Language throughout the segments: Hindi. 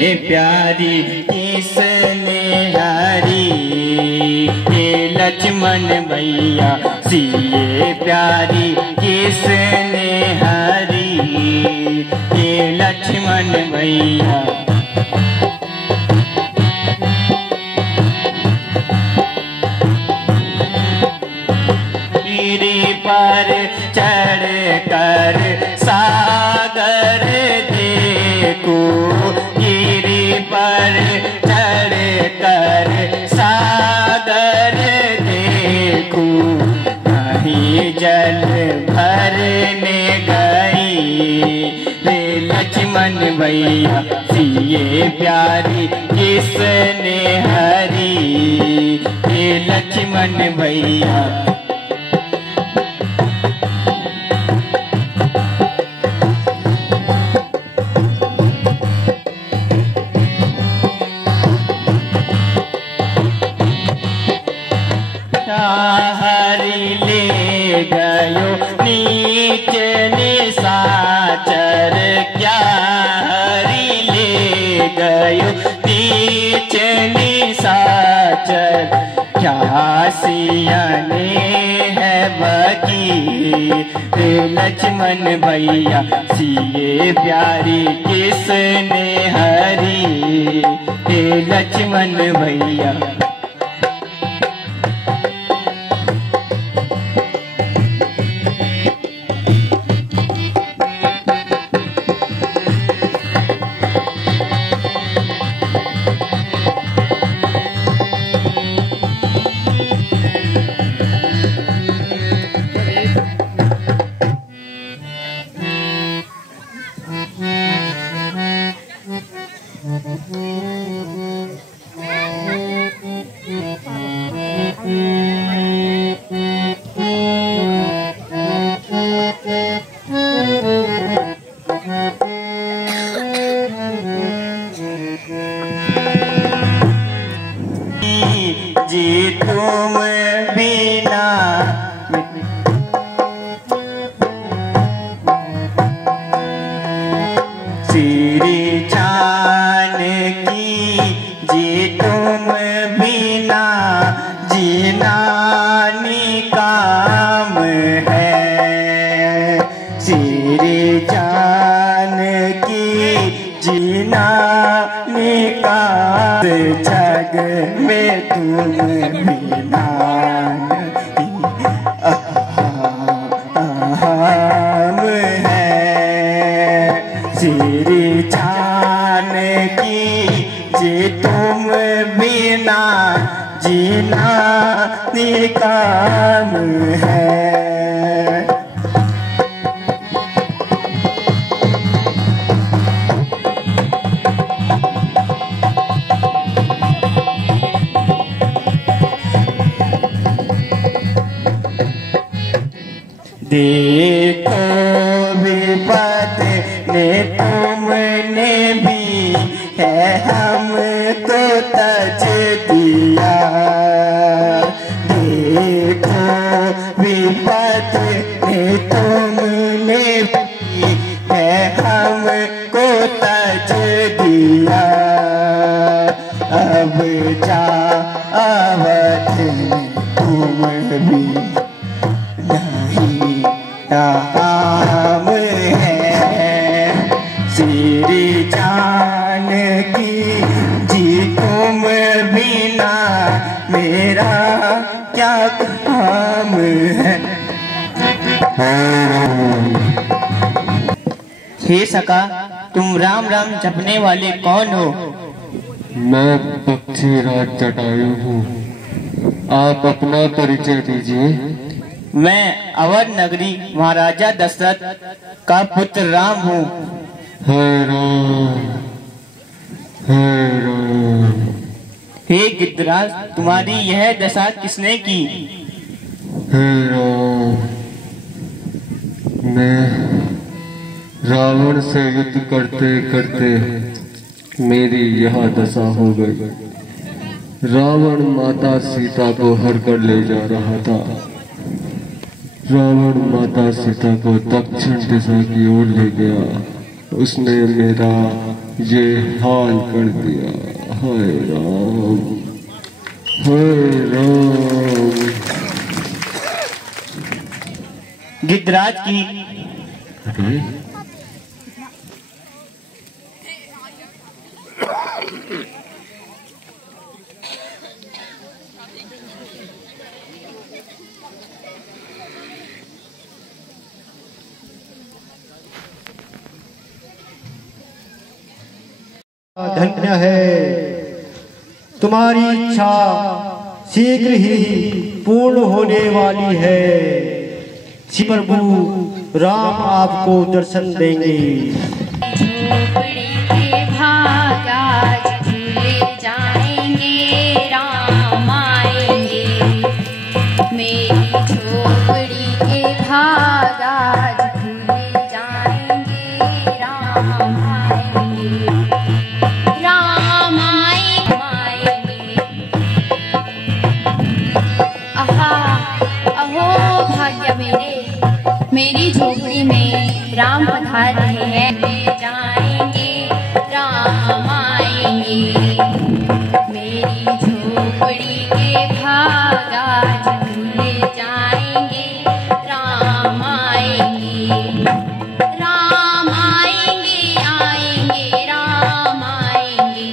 प्यारी किसने हरी, हे लक्ष्मण भैया सिए प्यारी किसने हरी, हे लक्ष्मण भैया। पर चढ़ कर सागर देखो, गिरी पर चढ़ कर सागर देखो, कहीं जल भरने गई, रे लक्ष्मण भैया सिए प्यारी किसने हरी, हे लक्ष्मण भैया। हरि ले गयो नीचे निशाचर, क्या हरि ले गयो नीचे निशाचर, क्या सियाने है बकी, रे लक्ष्मण भैया सिए प्यारी किसने हरी, हे लक्ष्मण भैया। जी तुम बिना श्री जानकी, जी तुम बिना जीना निकाम है, श्री जानकी जीना निकाम, जग में तुम बिना हम है, श्री जानकी जी तुम बिना जीना निकाम है। देखो विपत ने तुमने भी है हमको तज दिया, देखो विपत ने तुमने भी है हमको तज दिया, अब जा अवध तुम भी नहीं नाम है, श्री जानकी जी तुम बिना मेरा क्या काम है। हे सखा, तुम राम राम जपने वाले कौन हो? मैं पक्षीराज जटायु हूँ, आप अपना परिचय दीजिए। मैं अवध नगरी महाराजा दशरथ का पुत्र राम हूँ। हे राम, हे राम। हे गिद्धराज, तुम्हारी यह दशा किसने की? हे राम, मैं रावण से युद्ध करते करते मेरी यह दशा हो गई। रावण माता सीता को हर कर ले जा रहा था। रावण माता सीता को दक्षिण दिशा की ओर ले गया। उसने मेरा ये हाल कर दिया। हाय राम, हाय राम। गिद्धराज की धन्य है, तुम्हारी इच्छा शीघ्र ही पूर्ण होने वाली है। श्री प्रभु राम आपको दर्शन देंगे। झोपड़ी के भाग आज खुले जाएंगे, राम आएंगे। मेरी झोपड़ी के भाग आज खुले जाएंगे, राम आएंगे। राम आएंगे। आहा, अहो भाग्य मेरी झोपड़ी में राम पधार रहे हैं। ले जाएंगे, राम आएंगे। मेरी झोपड़ी के भाग आज खुले जाएंगे, राम आएंगे। राम आएंगे, आएंगे, राम आएंगे।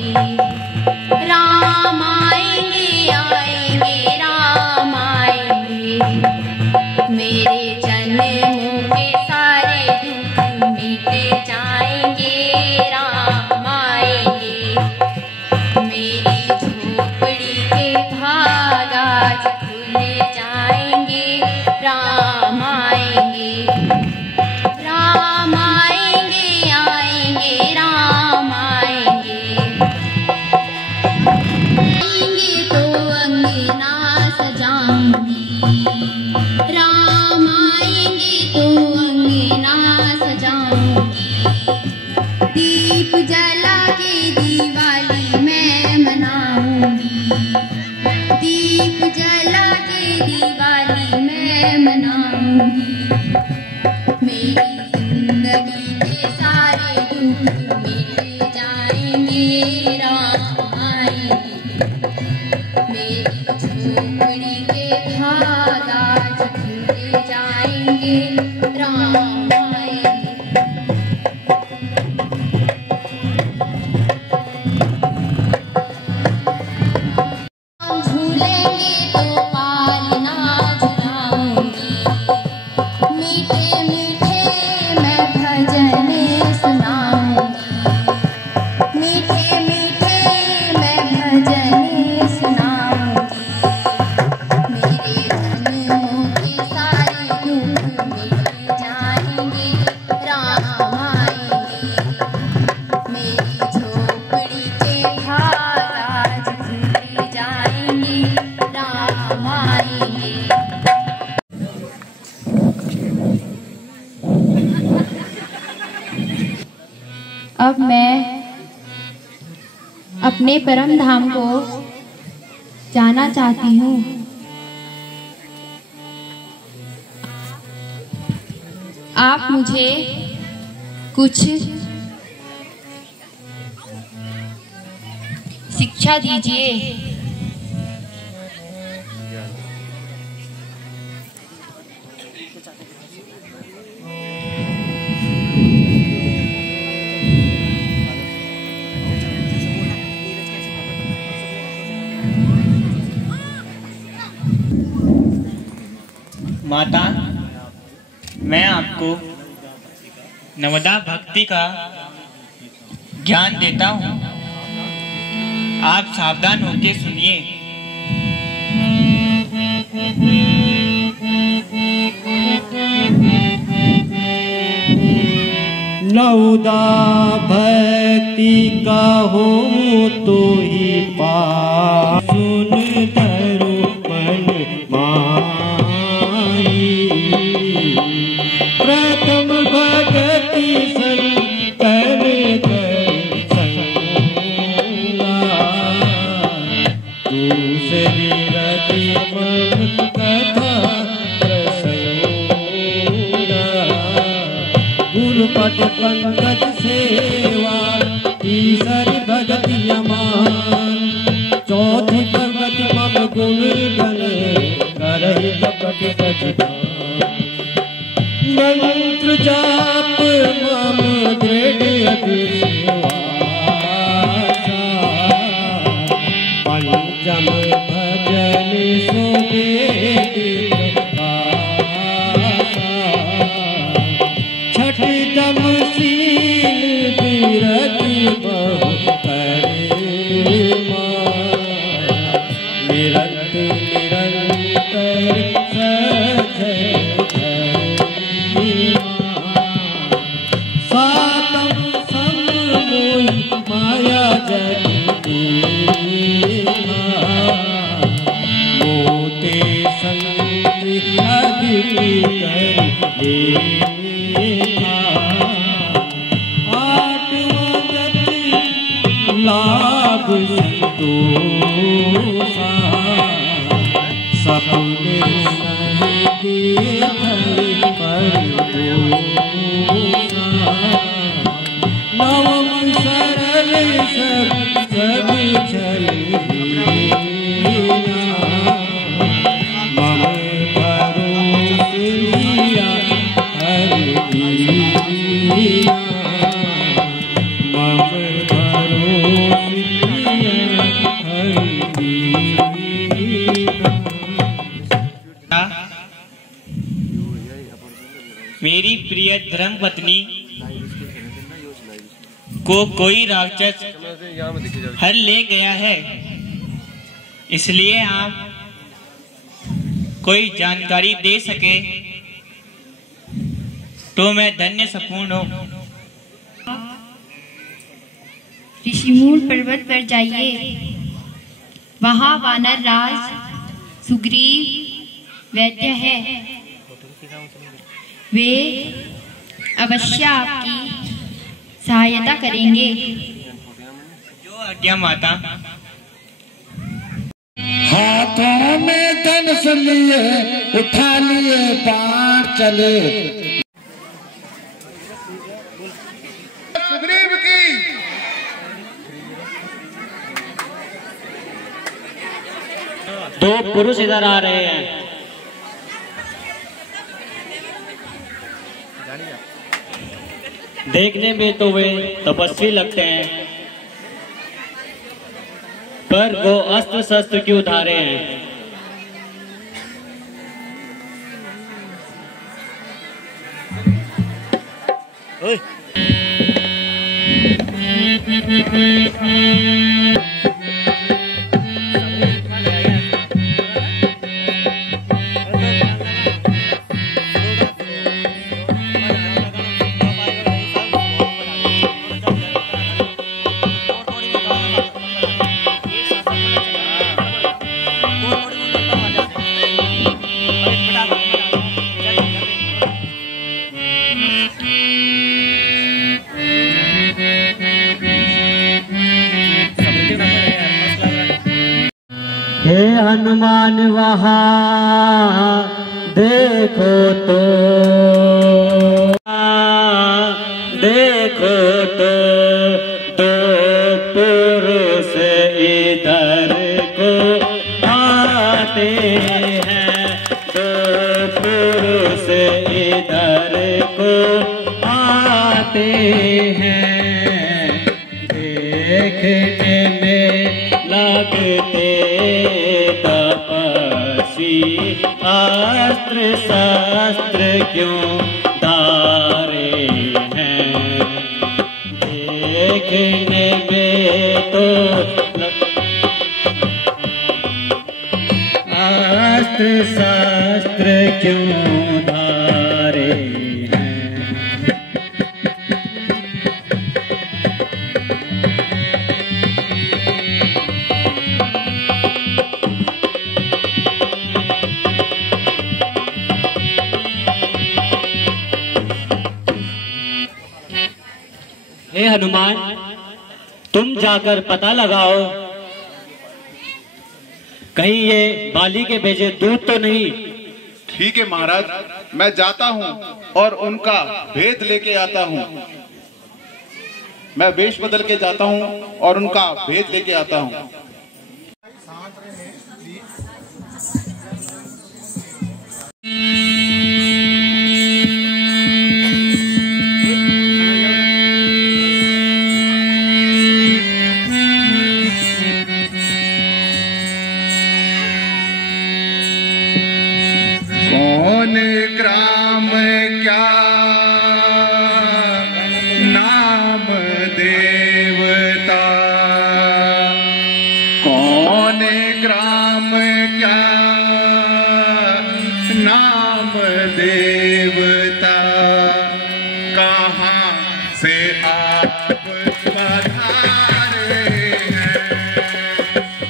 राम आएंगे, आएंगे, राम आएंगे। मेरे जन्मों के सारे दुख मिट जाएंगे, राम आएंगे। मेरी झोपड़ी के भाग आज खुले जाएंगे, राम आएंगे। राम आएंगे, आएंगे, राम आएंगे। आएंगे तो अंगना सजाऊंगी, राम आएंगे तो अंगना सजाऊंगी। दीप जला के दिवाली मैं मनाऊंगी, दीप जला के दिवाली मैं मनाऊंगी। मेरी जिंदगी के सारे दुख मिट जाएंगे, राम आएंगे। मेरी झोपड़ी के भाग आज खुले जाएंगे, राम आएंगे। झूलेंगे तो पालना झुलाऊंगी, मीठे मीठे मैं भजन सुनाऊंगी, मीठे मीठे मैं भजन सुनाऊंगी। मेरे जन्मों के सारे दुख मिट जाएंगे, राम आएंगे। मेरी झोपड़ी के भाग आज खुले जाएंगे, राम आएंगे। अब मैं अपने परम धाम को जाना चाहती हूँ। आप मुझे कुछ शिक्षा दीजिए। माता, मैं आपको नवदा भक्ति का ज्ञान देता हूँ। आप सावधान होकर सुनिए। नवदा भक्ति का हो तो ही पा, सुन धरो मन माई। प्रथम भक्ति संकर संगा, दूसरी रति मन कथा प्रसंगा। गुरुपद पंकज से सज मंत्र जाप मम दृढ़ विश्वासा पंचम भजन सुवेद प्रकाशा छठतम शील विरति बहु परिमा निरंतर सातम समोई माया जगती मोते संग अधि लाभ संतोषा सपने नवम सरल सब चल मम भरोसिया हरि मम मेरी प्रिय धर्म पत्नी को कोई राक्षस हर ले गया है, इसलिए आप कोई जानकारी दे सके तो मैं धन्य संपूर्ण हूँ। ऋषिमूल पर्वत पर जाइए, वहाँ वानर राज सुग्रीव वैद्य है, वे अवश्य आपकी सहायता करेंगे। जो आज्ञा माता। हाथों में धनुष लिए उठा लिए बाण चले। सुग्रीव की दो पुरुष इधर आ रहे हैं। देखने में तो वे तपस्वी लगते हैं, पर वो अस्त्र शस्त्र क्यों धारे हैं? हे हनुमान वहाँ देखो तो, देखो तो दो पुरुष इधर को आते हैं, दो पुरुष इधर को आते हैं, देखने में लगते अस्त्र शस्त्र क्यों धारे हैं? देखने में तो अस्त्र शस्त्र क्यों धारे हैं? हे हनुमान, तुम जाकर पता लगाओ कहीं ये बाली के भेजे दूत तो नहीं। ठीक है महाराज, मैं जाता हूँ और उनका भेद लेके आता हूँ। मैं वेश बदल के जाता हूँ और उनका भेद लेके आता हूँ। ग्राम क्या नाम देवता, कहाँ से आप पधारे हैं,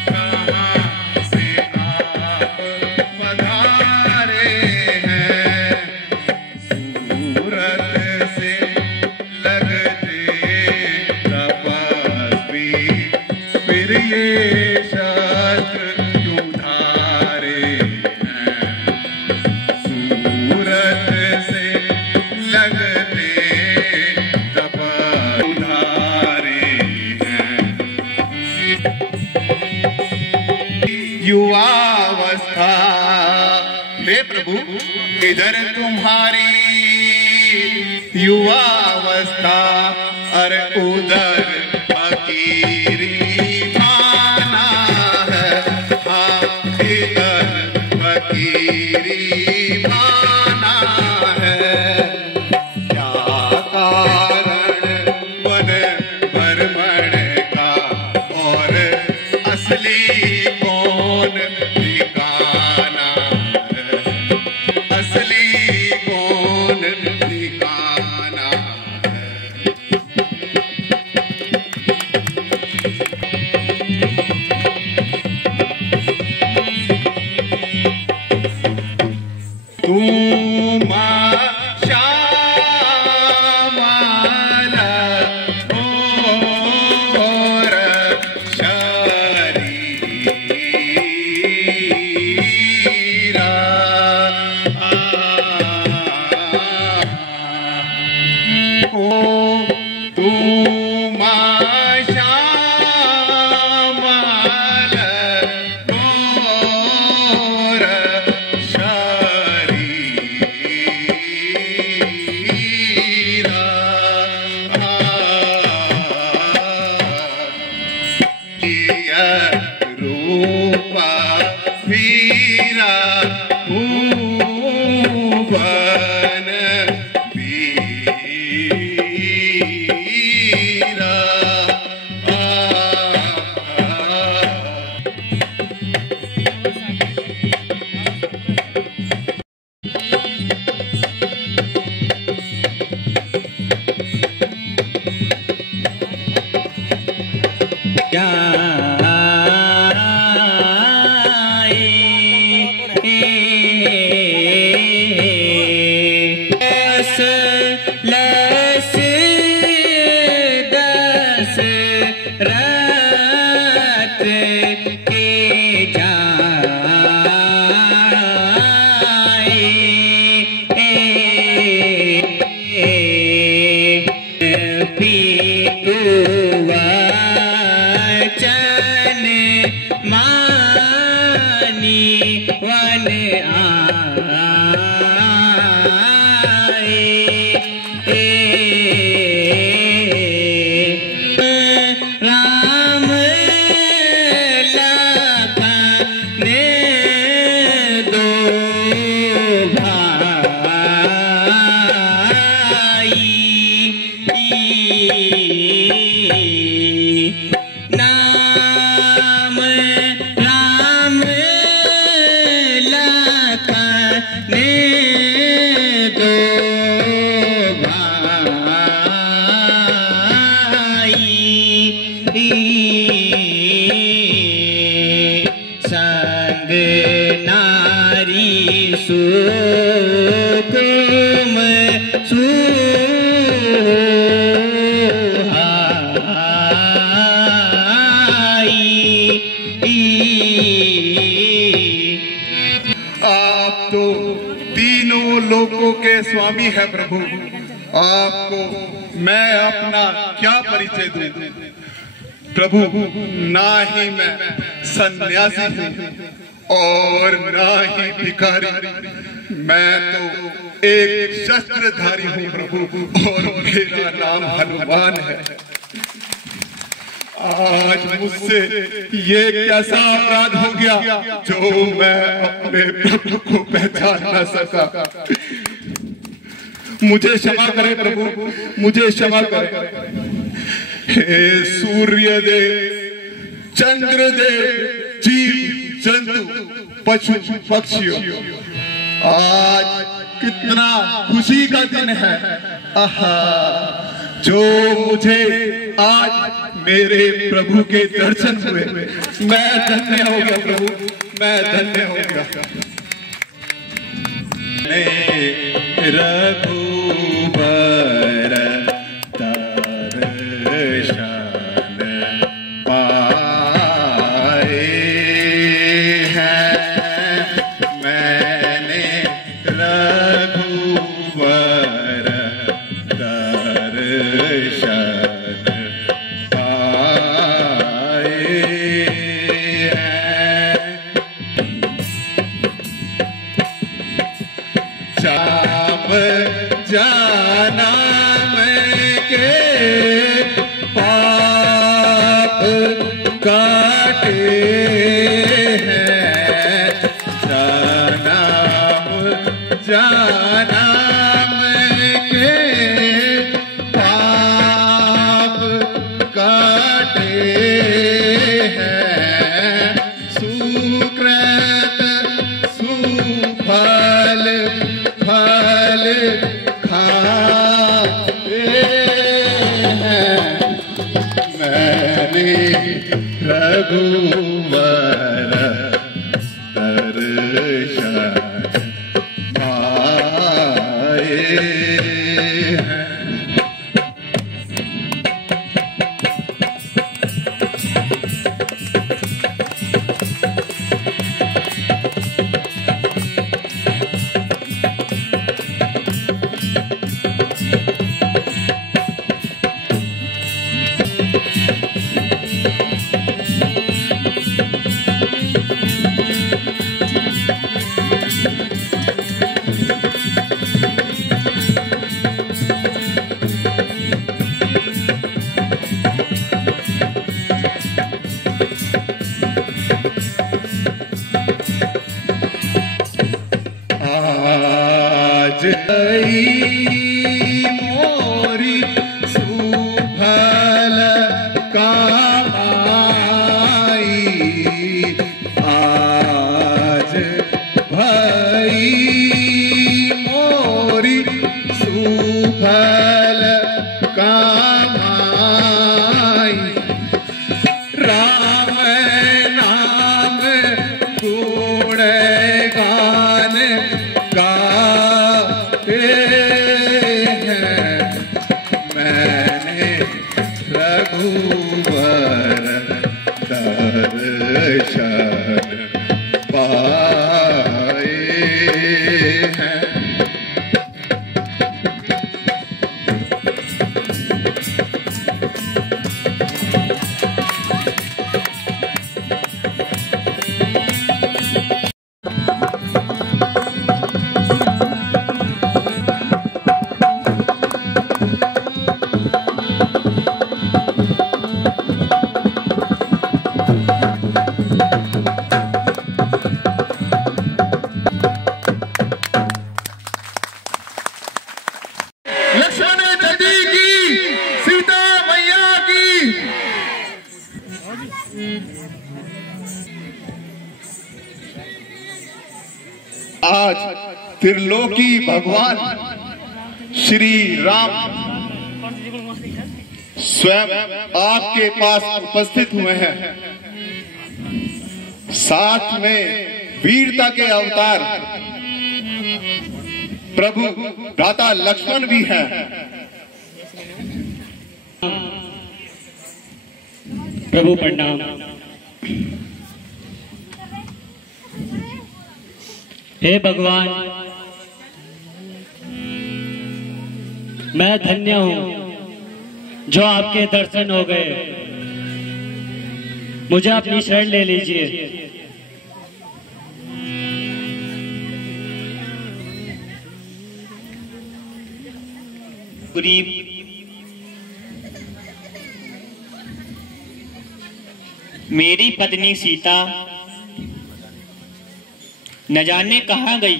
कहाँ से आप पधारे हैं। सूरत से लगते तपस्वी, फिर ये शस्त्र क्यों धारे हैं। सूरत से लगते तपस्वी धारे हैं। युवावस्था हे प्रभु इधर तुम्हारी युवावस्था, अरे उधर फकीरी भाना है। हाँ इधर फकीरी भाना है। क्या कारण वन भ्रमण का, और असली कौन ठिकाना है, असली कौन ठिकाना है। तुम श्यामला घोर शरीरा, ओ तुम श्यामला घोर शरीरा। रूपा वीरा भुवन वीरा। लस दस रत के जाए, पीतु वचन मानी वन राम लखन दो भाई, नाम राम लखन दो संग नारी सुकुम सुहाई। आप तो तीनों लोकों के स्वामी है प्रभु, आपको मैं अपना क्या परिचय दूं प्रभु। ना ही मैं सन्यासी हूँ और ना ही भिखारी, मैं तो एक शस्त्रधारी हूँ प्रभु, और मेरा नाम हनुमान है। आज मुझसे ये कैसा अपराध हो गया जो मैं अपने प्रभु को पहचान न सका। मुझे क्षमा करें प्रभु, मुझे क्षमा करें। हे सूर्य देव, चंद्र देव, जी जंतु, पशु पक्षियों, आज कितना खुशी का दिन है। आहा, जो मुझे आज मेरे प्रभु के दर्शन हुए, मैं धन्य हो गया प्रभु, मैं धन्य हो गया। रघुबर दर्शन पाए हैं मैंने, रघुबर दर्शन पाए हैं। चाप जनम के पाप काटे हैं, जनम जनम के पाप काटे हैं, सुकृत सुफल फल खाते हैं मैंने, रघुवर दर्शन पाए हैं। आज मोरी सुफल कमाई, आज भई मोरी सुफल कमाई, राम नाम गुण गान गाते हैं मैंने, रघुवर दर्शन पाए हैं। लक्ष्मण जी की, सीता मैया की। आज त्रिलोकी भगवान श्री राम स्वयं आपके पास उपस्थित हुए हैं, साथ में वीरता के अवतार प्रभु भ्राता लक्ष्मण भी हैं। प्रभु प्रणाम। हे भगवान, मैं धन्य हूँ जो आपके दर्शन हो गए। मुझे अपनी शरण ले लीजिए। मेरी पत्नी सीता न जाने कहाँ गई,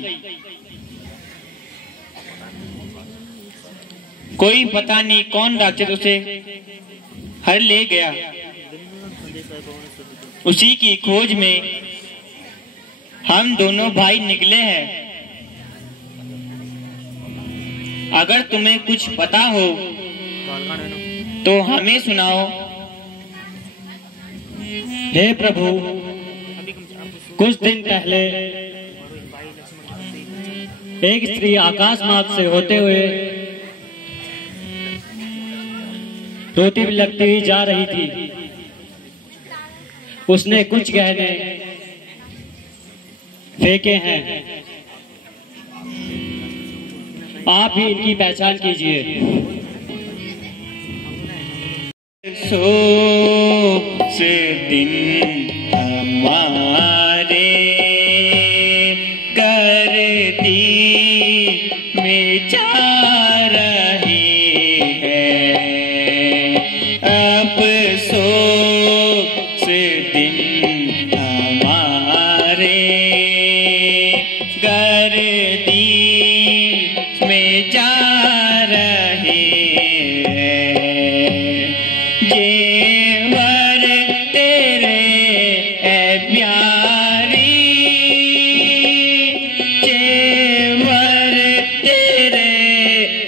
कोई पता नहीं कौन राक्षस उसे हर ले गया। उसी की खोज में हम दोनों भाई निकले हैं। अगर तुम्हें कुछ पता हो तो हमें सुनाओ। हे प्रभु, कुछ दिन पहले एक स्त्री आकाश मार्ग से होते हुए रोटी लगती हुई जा रही थी। उसने कुछ गहने फेंके हैं। आप ही इनकी पहचान कीजिए। सोच दिन हमारे कर दी में जा रहे हैं। अब सोच दिन हमारे गर्दी में जा रहे हैं। जेवर तेरे ऐ प्यारी, जेवर तेरे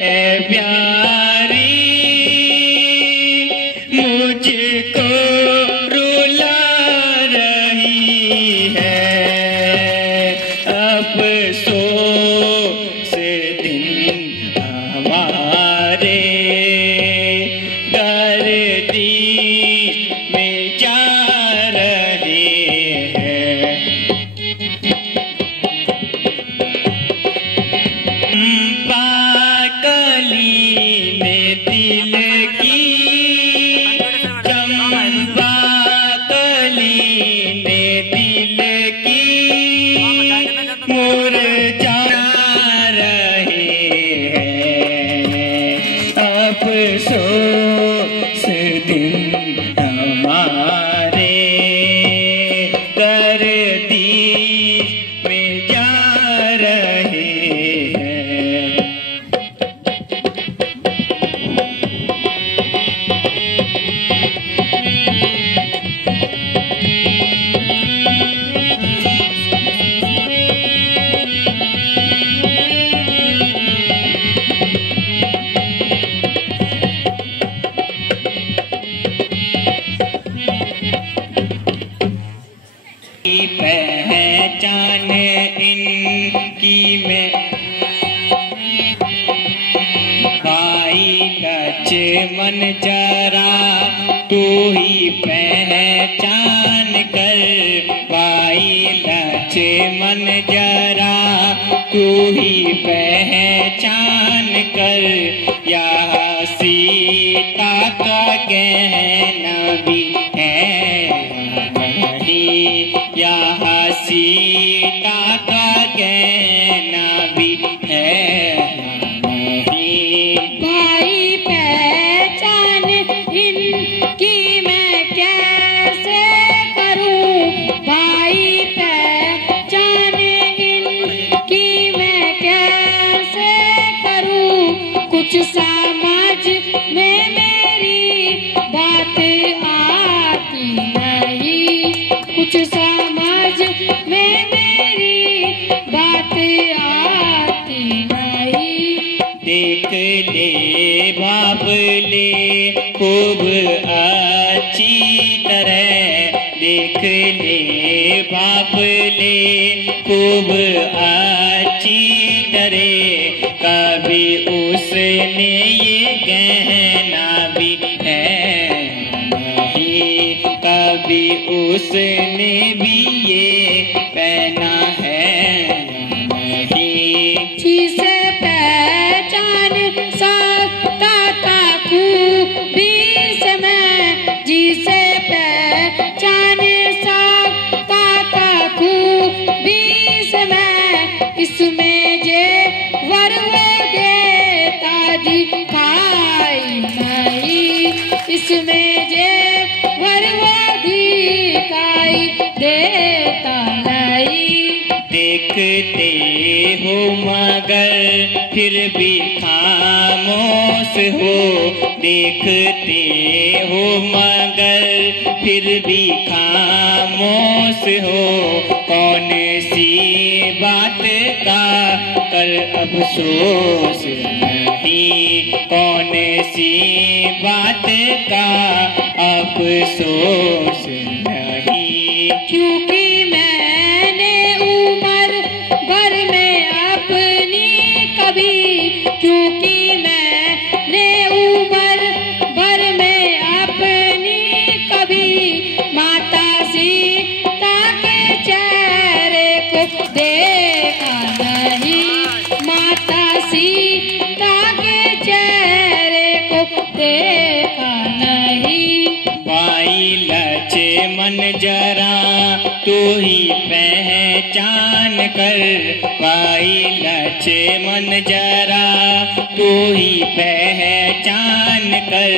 ऐ प्यारी, मुझको रुला रही है। अफसोस दिन हमारे गर्दी में जा रहे हैं। पाकली में दिल की, चंपा कली में दिल की मुरझा रहे हैं। अफसोस दिन हमारे गर्दी में जा रहे हैं। पहचान इनकी में भाई लक्ष्मण जरा तू ही पहचान कर। भाई लक्ष्मण जरा तू ही पहचान कर। यह सीता का गहना भी है नहीं, यह सीता का गहना भी है नहीं। भाई पहचान इनकी मैं कैसे करूं, भाई पहचान इनकी मैं कैसे करूं। कुछ समझ में मेरी बात आती नहीं, कुछ समझ में मेरी बात आती नहीं। देख ले बाप ले खूब अच्छी तरह, देख ले बाप ले खूब अच्छी तरह। कभी उसने ये गहना भी है नहीं, कभी उसने भी ये पहना है नहीं। जिसे पहचान सकता था खूबी से मैं, जिसे पहचान सकता था खूबी से मैं, इसमें जे वर देता दिखाई नहीं, इसमें जे वर दिखाई देता नहीं। देखते हो मगर फिर भी खामोश हो, देखते हो मगर फिर भी खामोश हो। कौन सी बात का कर अफसोस नहीं, कौन सी बात का अफसोस नहीं। क्योंकि मैंने उम्र भर में अपनी कभी, क्योंकि मैंने उम्र भर में अपनी कभी माता सीता के चेहरे को देखा नहीं, माता सीता के चेहरे को देखा नहीं। भाई लक्ष्मण जरा तू ही पहचान कर, भाई लक्ष्मण जरा तू ही पहचान कर,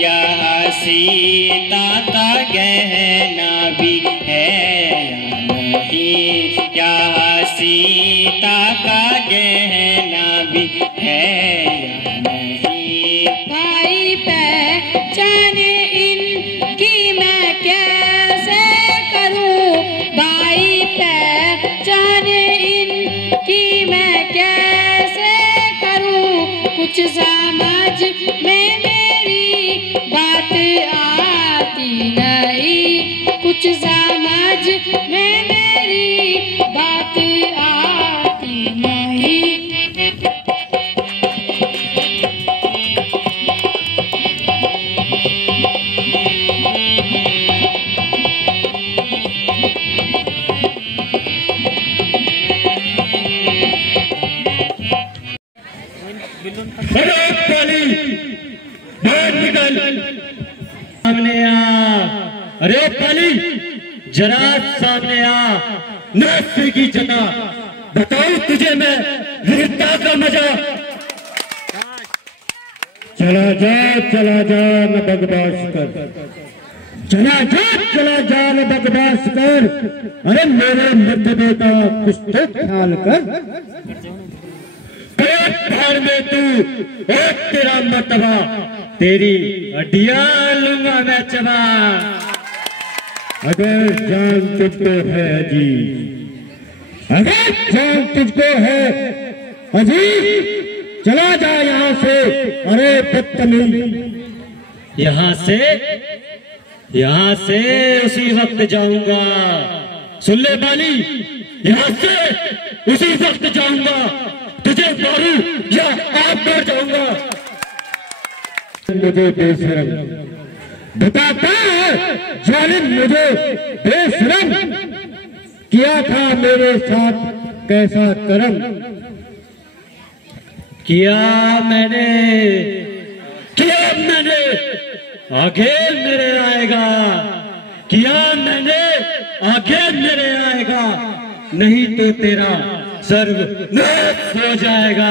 यह सीता का गहना भी है या नहीं, यह सीता का गहना भी है या नहीं। भाई पहचाने इनकी मैं कैसे करूं, भाई पहचाने इनकी मैं कैसे करूं, कुछ समझ में मेरी बात आती नहीं, कुछ समझ में मेरी बात आती नहीं। सामने आ, अरे पाली जरा सामने आ, नमस्ते की जता बताऊं तुझे मैं वीरता का मजा। चला जा न बकवास कर, चला जा न बकवास कर, अरे मेरे मर्तबे का कुछ तो ख्याल कर। भार में तू एक तेरा मर्तबा, तेरी हड्डियां लूंगा मैं चबा। अगर जान तुझको है अजीज, अगर जान तुझको है अजीज, चला जा यहाँ से, अरे बदतमीज। यहाँ से उसी वक्त जाऊंगा, सुन ले बाली, यहाँ से उसी वक्त जाऊंगा, तुझे मारू या आप मर जाऊंगा। मुझे बेशरम बताता है, जालिम मुझे बेशरम, किया था मेरे साथ कैसा करम, किया मैंने आगे मेरे आएगा, किया मैंने आगे मेरे आएगा, नहीं तो तेरा सर्वनाश हो जाएगा।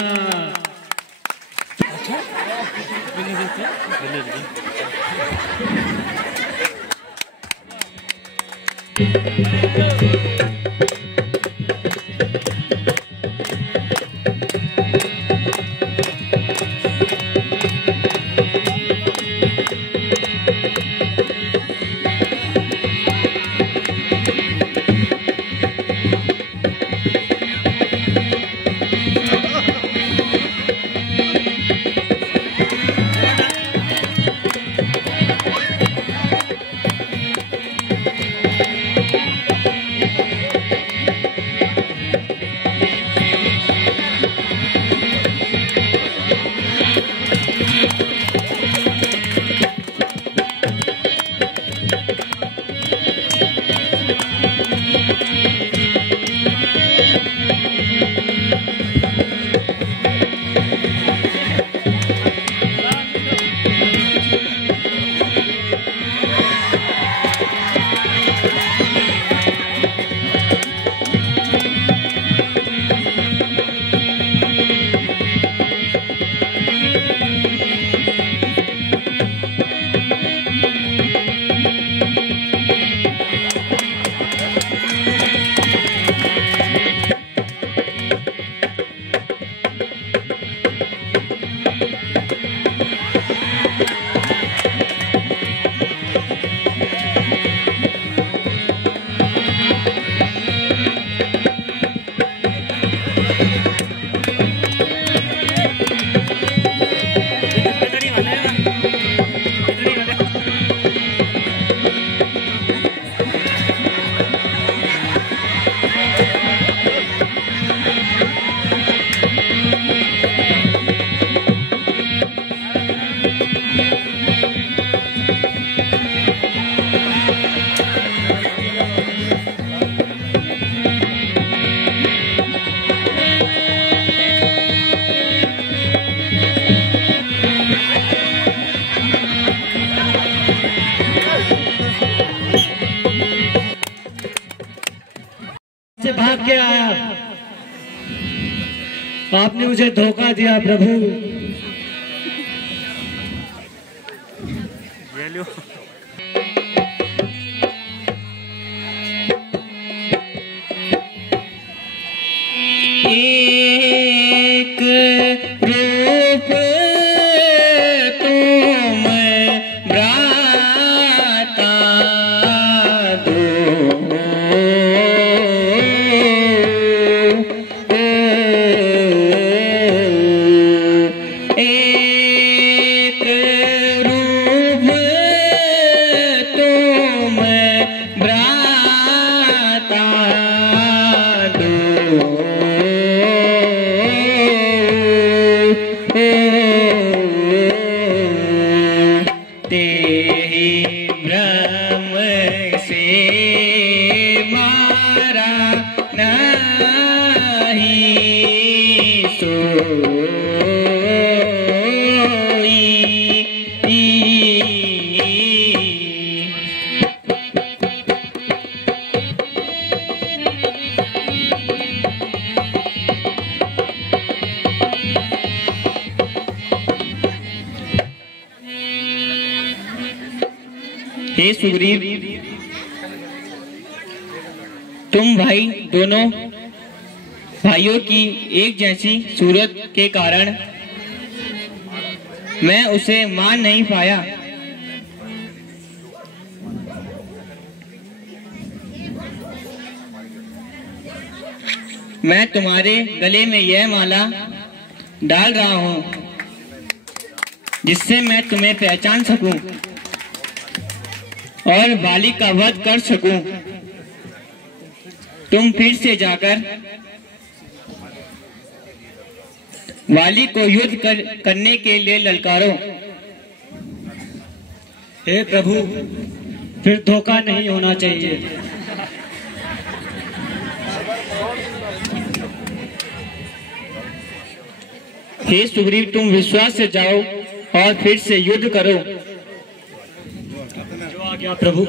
आपने मुझे धोखा दिया प्रभु। एक रूप तुम भ्राता दो, एक रूप तुम भ्राता दो, तेहि भ्रम से मारा नहीं सोई। हे सुग्रीव, तुम भाई दोनों भाइयों की एक जैसी सूरत के कारण मैं उसे मान नहीं पाया। मैं तुम्हारे गले में यह माला डाल रहा हूँ जिससे मैं तुम्हें पहचान सकूं और बाली का वध कर सकूं। तुम फिर से जाकर वाली को युद्ध करने के लिए ललकारो। हे प्रभु, फिर धोखा नहीं होना चाहिए। हे सुग्रीव, तुम विश्वास से जाओ और फिर से युद्ध करो। जो आ गया प्रभु।